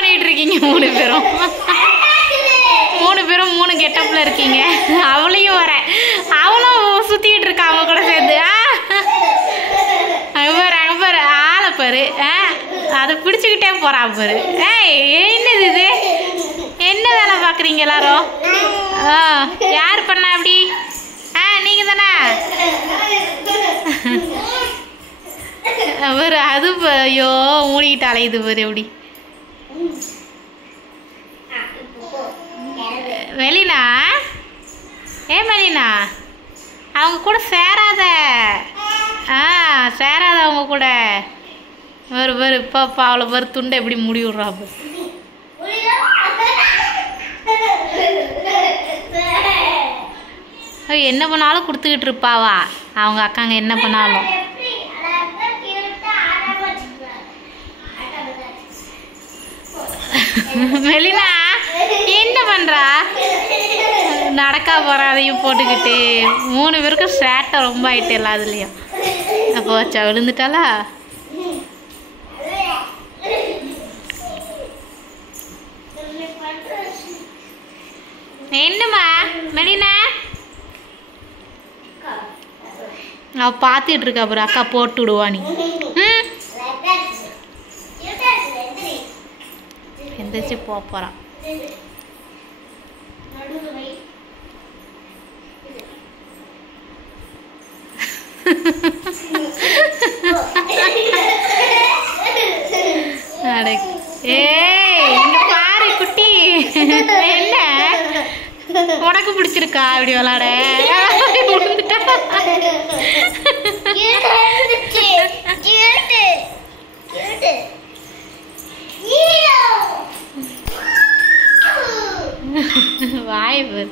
பண்ணிட்டு இருக்கீங்க மூணு பேரும்? மூணு பேரும் மூணு கெட்டப்ல இருக்கீங்க. அவளையும் வர அவளும் சுத்திட்டு இருக்கா அவ கூட சேர்ந்து. அங்க பாரு ஆளை பாரு. அதை பிடிச்சுக்கிட்டே போறா பாரு. என்னது இது? என்ன வேலை பாக்குறீங்க எல்லாரும்? யார் பண்ணா அப்படி? நீங்க தானே? பாரு அது ஐயோ மூடிக்கிட்டு அலையுது பாரு எப்படி. மெலினா மெலினா அவங்க கூட சேராத. சேராத அவங்க கூட. வரு வரு இப்போ அவளை வரு துண்டை எப்படி முடி விட்றா. என்ன பண்ணாலும் கொடுத்துக்கிட்டு இருப்பாவா அவங்க அக்காங்க என்ன பண்ணாலும். மெலினா என்ன பண்றா? நடக்கா போறாதையும் போட்டுக்கிட்டு மூணு பேருக்கும் சேட்டை ரொம்ப ஆயிட்டு எல்லாத்துலயும். அப்போ வச்சா விழுந்துட்டாளா? என்னம்மா மெலினா? அவ பார்த்துட்டு இருக்கா அப்புறம் அக்கா போட்டு விடுவா. நீ எந்திரிச்சு போறான். இங்க பாரு குட்டி. என்ன உனக்கு பிடிச்சிருக்கா இப்படி விளாட? வாய் பாரு.